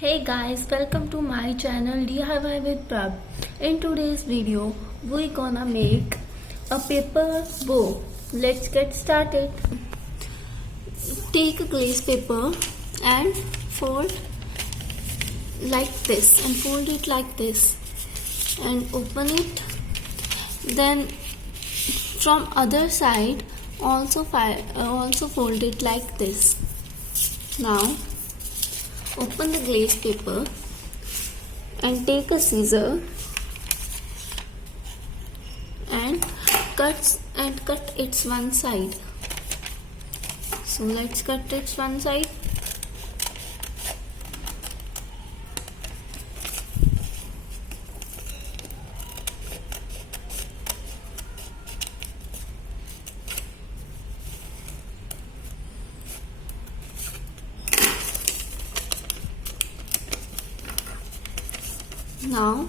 Hey guys, welcome to my channel DIY with Prab. In today's video, we gonna make a paper bow. Let's get started. Take a glaze paper and fold like this and fold it like this and open it. Then from other side also fold it like this. Now open the glaze paper and take a scissor and cut its one side. So let's cut its one side. Now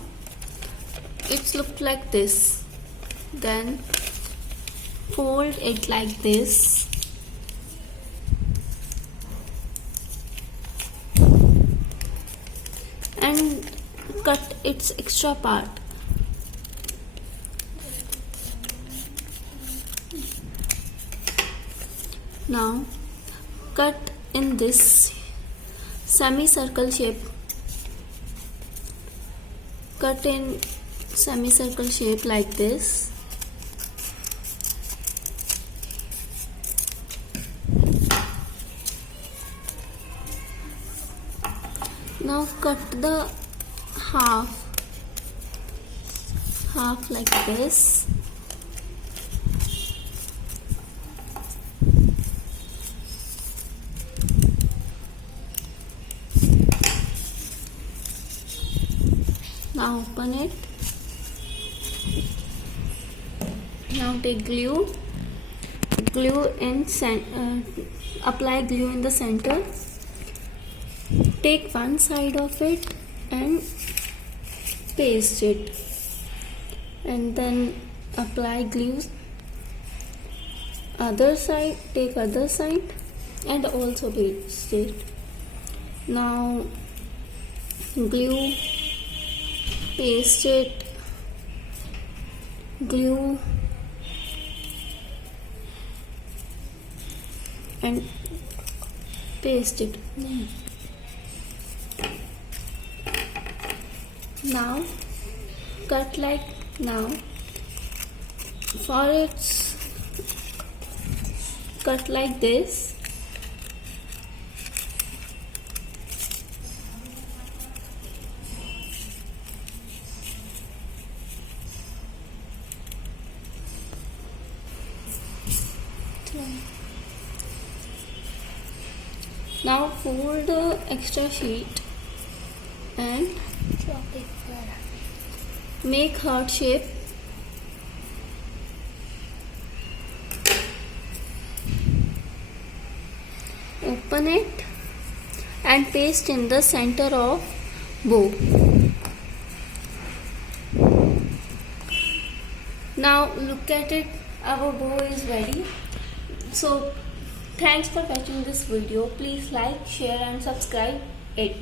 it's looked like this. Then fold it like this. And cut its extra part. Now cut in this semicircle shape. Cut in semicircle shape like this. Now cut the half like this. Now open it. Now take glue in apply glue in the center. Take one side of it and paste it, and then apply glue other side. Take other side and also paste it. Now glue, paste it, glue and paste it. Now cut like now. For its cut like this. Now fold the extra sheet and make heart shape. Open it and paste in the center of bow. Now look at it, our bow is ready. So thanks for watching this video. Please like, share and subscribe it.